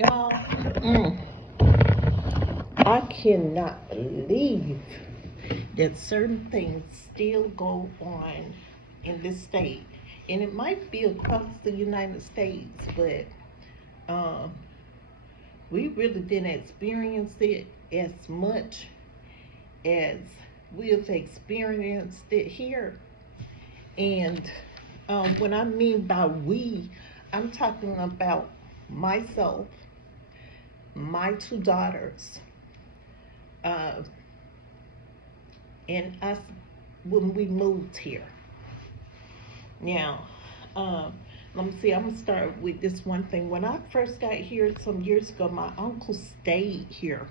Y'all, I cannot believe that certain things still go on in this state. And it might be across the United States, but um, we really didn't experience it as much as we've experienced it here. And when I mean by we, I'm talking about myself, my two daughters, uh, and us when we moved here. Now, um, let me see, I'm gonna start with this one thing. When I first got here some years ago, my uncle stayed here.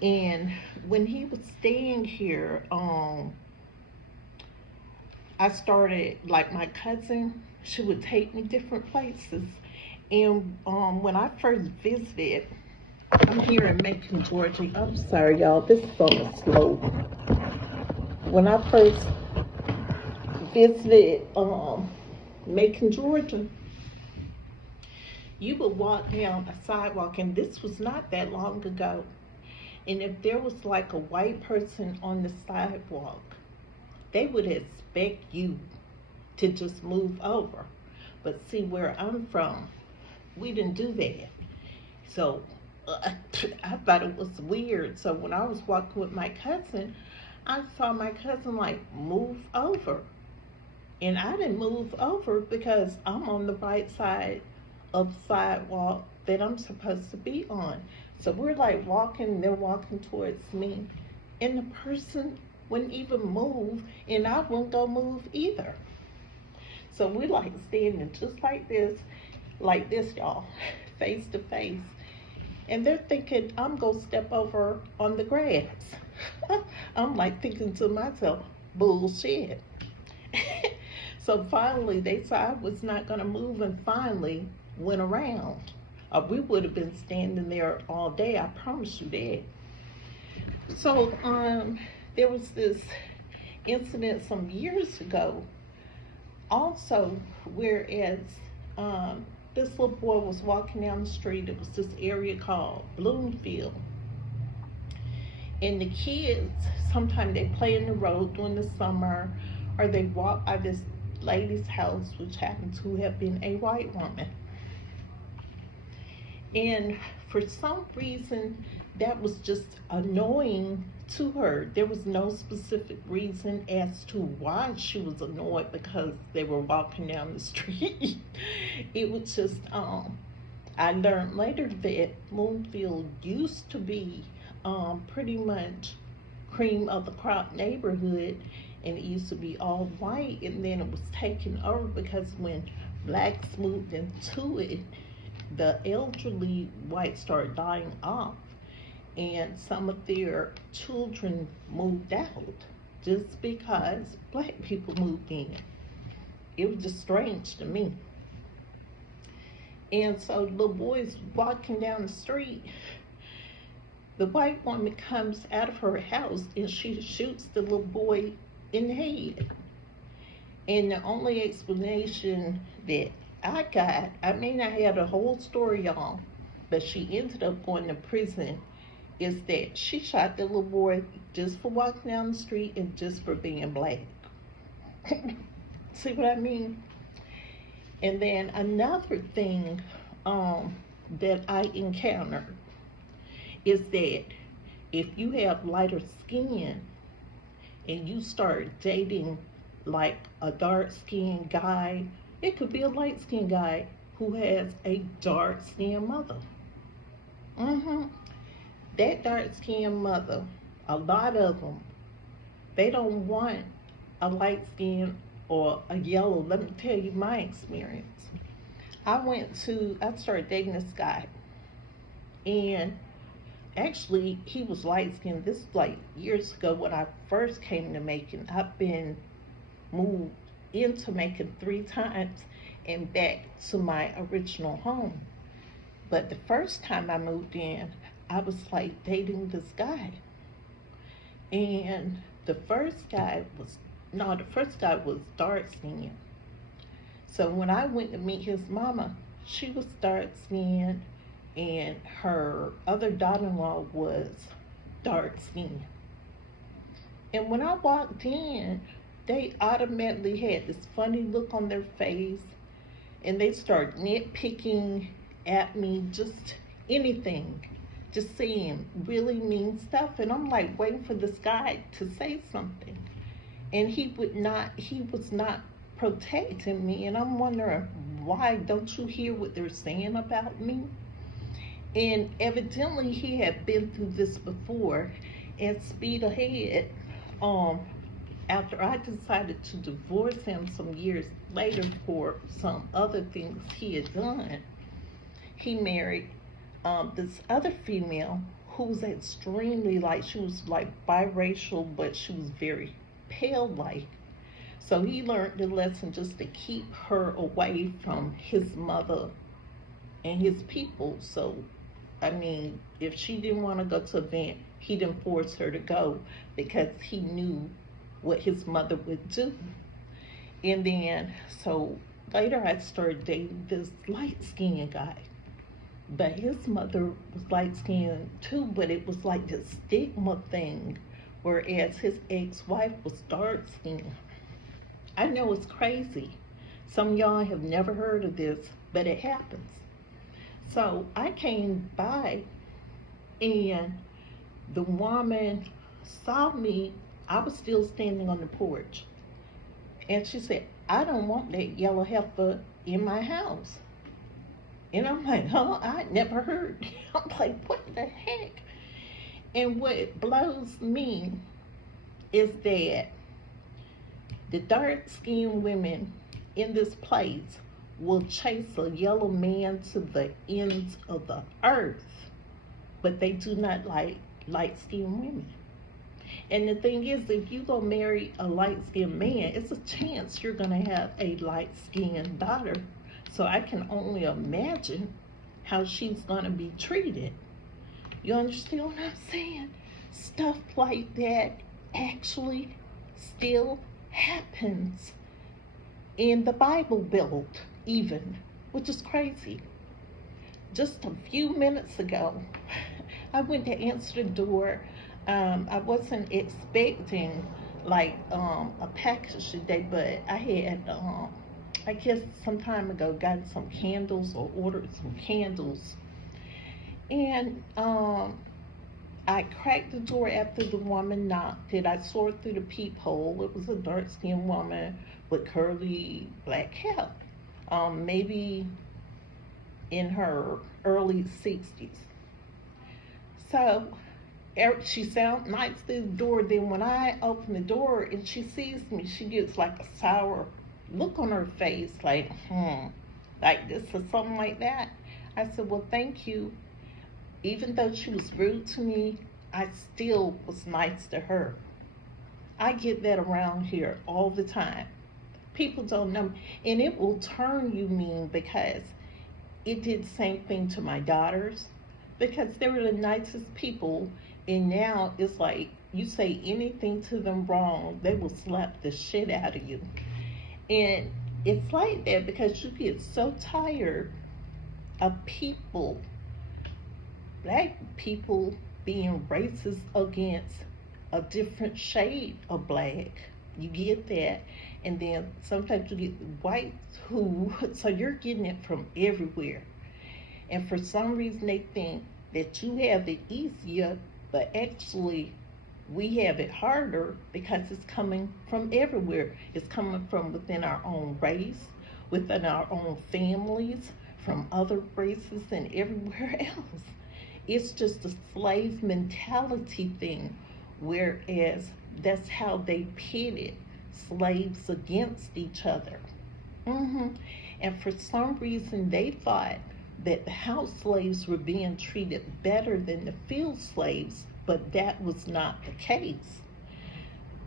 And when he was staying here, I started, like my cousin, she would take me different places. And when I first visited, I'm here in Macon, Georgia. I'm sorry, y'all, this is on the slow. When I first visited Macon, Georgia, you would walk down a sidewalk, and this was not that long ago. And if there was like a white person on the sidewalk, they would expect you to just move over. But see, where I'm from, we didn't do that. So I thought it was weird. So when I was walking with my cousin, I saw my cousin like move over. And I didn't move over because I'm on the right side of the sidewalk that I'm supposed to be on. So we're like walking, they're walking towards me, and the person wouldn't even move, and I wouldn't go move either. So we're like standing just like this, y'all, face to face. And they're thinking I'm gonna step over on the grass. I'm like thinking to myself, bullshit. So finally, they said I was not going to move, and finally went around. We would have been standing there all day, I promise you that. So there was this incident some years ago, also, whereas this little boy was walking down the street. It was this area called Bloomfield. And the kids, sometimes they play in the road during the summer, or they walk by this lady's house, which happened to have been a white woman. And for some reason, that was just annoying to her. There was no specific reason as to why she was annoyed because they were walking down the street. It was just, I learned later that Bloomfield used to be pretty much cream of the crop neighborhood, and it used to be all white, and then it was taken over because when blacks moved into it, the elderly whites started dying off, and some of their children moved out just because black people moved in. It was just strange to me. And so the little boy's walking down the street. The white woman comes out of her house and she shoots the little boy in the head. And the only explanation that I got, I mean, I had a whole story on, but she ended up going to prison, is that she shot the little boy just for walking down the street and just for being black. See what I mean? And then another thing that I encountered is that if you have lighter skin and you start dating like a dark skinned guy, it could be a light skinned guy who has a dark skinned mother. hmm That dark skinned mother, a lot of them, they don't want a light skin or a yellow. Let me tell you my experience. I started dating this guy, and actually, he was light skinned. This was like years ago when I first came to Macon. I've been moved into Macon 3 times and back to my original home. But the first time I moved in, I was like dating this guy. And the first guy was, no, the first guy was dark skinned. So when I went to meet his mama, she was dark skinned. and her other daughter-in-law was dark skinned. And when I walked in, they automatically had this funny look on their face, and they started nitpicking at me, just anything, just saying really mean stuff. And I'm like waiting for this guy to say something, and he was not protecting me. And I'm wondering, why don't you hear what they're saying about me? And evidently he had been through this before. And speed ahead, um, after I decided to divorce him some years later for some other things he had done, he married this other female who was extremely, like, she was like biracial, but she was very pale like. So he learned the lesson just to keep her away from his mother and his people. So, I mean, if she didn't want to go to an event, he didn't force her to go because he knew what his mother would do. And then, so later I started dating this light skinned guy. But his mother was light skinned too, but it was like this stigma thing, whereas his ex wife was dark skinned. I know it's crazy. Some of y'all have never heard of this, but it happens. So I came by, and the woman saw me. I was still standing on the porch. And she said, "I don't want that yellow heifer in my house." And I'm like, huh? I never heard. I'm like, what the heck? And what blows me is that the dark skinned women in this place will chase a yellow man to the ends of the earth, but they do not like light skinned women. And the thing is, if you go marry a light skinned man, it's a chance you're going to have a light skinned daughter. So I can only imagine how she's going to be treated. You understand what I'm saying? Stuff like that actually still happens in the Bible Belt, even, which is crazy. Just a few minutes ago, I went to answer the door. I wasn't expecting like a package today, but I had I guess some time ago got some candles or ordered some candles, and I cracked the door after the woman knocked it. I saw it through the peephole. It was a dark-skinned woman with curly black hair, maybe in her early 60s. So she sounded nice through the door. Then when I open the door and she sees me, she gets like a sour look on her face, like this or something like that. I said, well, thank you. Even though she was rude to me, I still was nice to her. I get that around here all the time. People don't know, and it will turn you mean, because it did the same thing to my daughters, because they were the nicest people, and now it's like you say anything to them wrong, they will slap the shit out of you. And it's like that because you get so tired of people, black people, being racist against a different shade of black. You get that. And then sometimes you get whites who, so you're getting it from everywhere. And for some reason they think that you have it easier, but actually we have it harder because it's coming from everywhere. It's coming from within our own race, within our own families, from other races, and everywhere else. It's just a slave mentality thing, whereas that's how they pitted slaves against each other. And for some reason, they thought that the house slaves were being treated better than the field slaves, but that was not the case.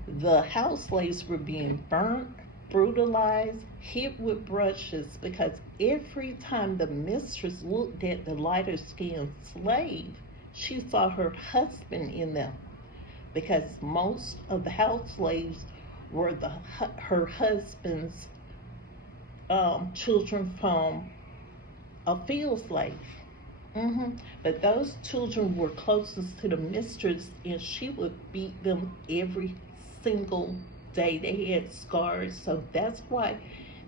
The house slaves were being burnt, brutalized, hit with brushes, because every time the mistress looked at the lighter skinned slave, she saw her husband in them, because most of the house slaves were her husband's children from a field slave. But those children were closest to the mistress, and she would beat them every single day. They had scars, so that's why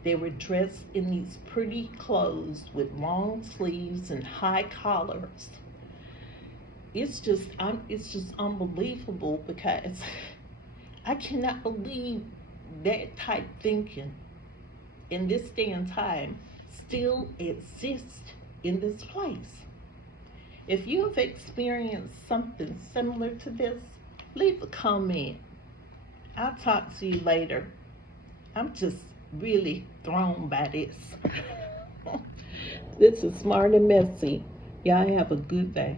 they were dressed in these pretty clothes with long sleeves and high collars. It's just unbelievable, because I cannot believe that type thinking in this day and time still exists in this place. If you have experienced something similar to this, leave a comment. I'll talk to you later. I'm just really thrown by this. This is Smart and Messy. Y'all have a good day.